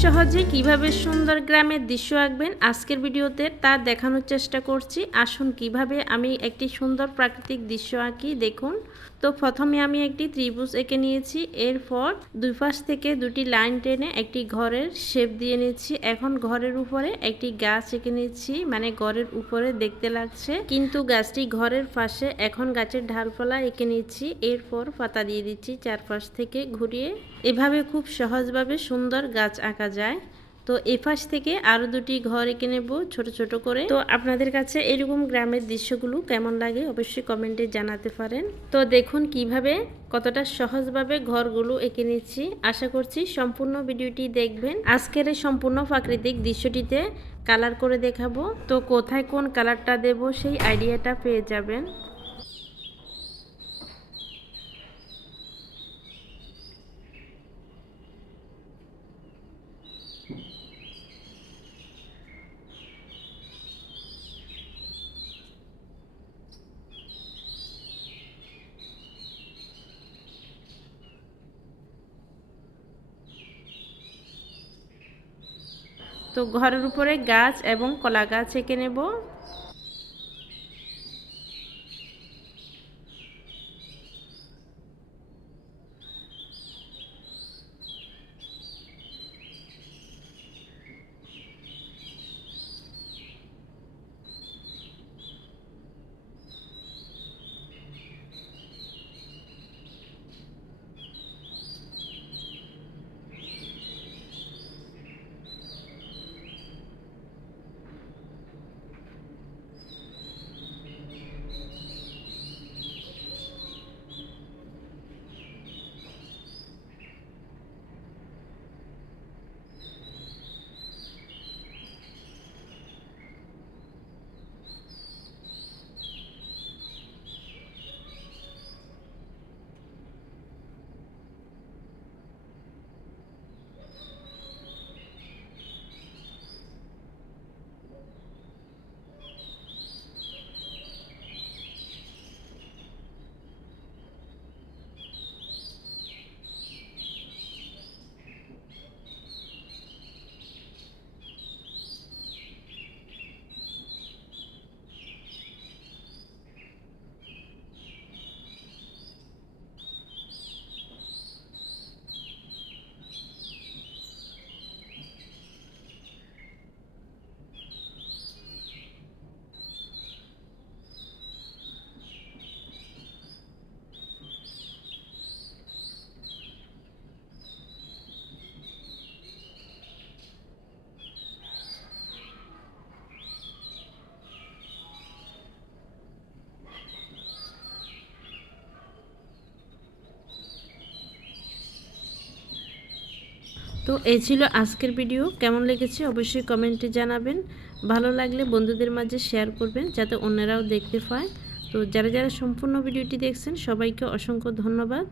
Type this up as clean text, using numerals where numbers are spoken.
সহজে কিভাবে সুন্দর গ্রামের দৃশ্য আঁকবেন আজকের ভিডিওতে তা দেখানোর চেষ্টা করছি। আসুন কিভাবে আমি একটি সুন্দর প্রাকৃতিক দৃশ্য আঁকি দেখুন। তো প্রথমে আমি একটি ত্রিভুজ এঁকে নিয়েছি, এরপর দুই পাশ থেকে দুটি লাইন টেনে একটি ঘরের শেপ দিয়ে নিচ্ছি। এখন ঘরের উপরে একটি গাছ এঁকে নিচ্ছি, মানে ঘরের উপরে দেখতে লাগছে কিন্তু গাছটি ঘরের পাশে। এখন গাছের ডালপালা এঁকে নিচ্ছি, এরপর পাতা দিয়ে দিচ্ছি চারপাশ থেকে ঘুরিয়ে। এভাবে খুব সহজভাবে সুন্দর গাছ আঁকা যায়। তো এপাশ থেকে আরো দুটি ঘর এঁকে নেব ছোট ছোট করে। তো আপনাদের কাছে এরকম গ্রামের দৃশ্যগুলো কেমন লাগে অবশ্যই কমেন্টে জানাতে পারেন। তো দেখুন কিভাবে কতটা সহজভাবে ঘরগুলো এঁকে নিচ্ছি। আশা করছি সম্পূর্ণ ভিডিওটি দেখবেন। আজকের এই সম্পূর্ণ প্রাকৃতিক দৃশ্যটিতে কালার করে দেখাবো, তো কোথায় কোন কালারটা দেব সেই আইডিয়াটা পেয়ে যাবেন। তো ঘরের উপরে গাছ এবং কলা গাছ এঁকে নেব। তো এই ছিল আজকের ভিডিও। কেমন লেগেছে অবশ্যই কমেন্টে জানাবেন। ভালো লাগলে বন্ধুদের মাঝে শেয়ার করবেন যাতে অন্যরাও দেখতে পায়। তো যারা যারা সম্পূর্ণ ভিডিওটি দেখছেন সবাইকে অসংখ্য ধন্যবাদ।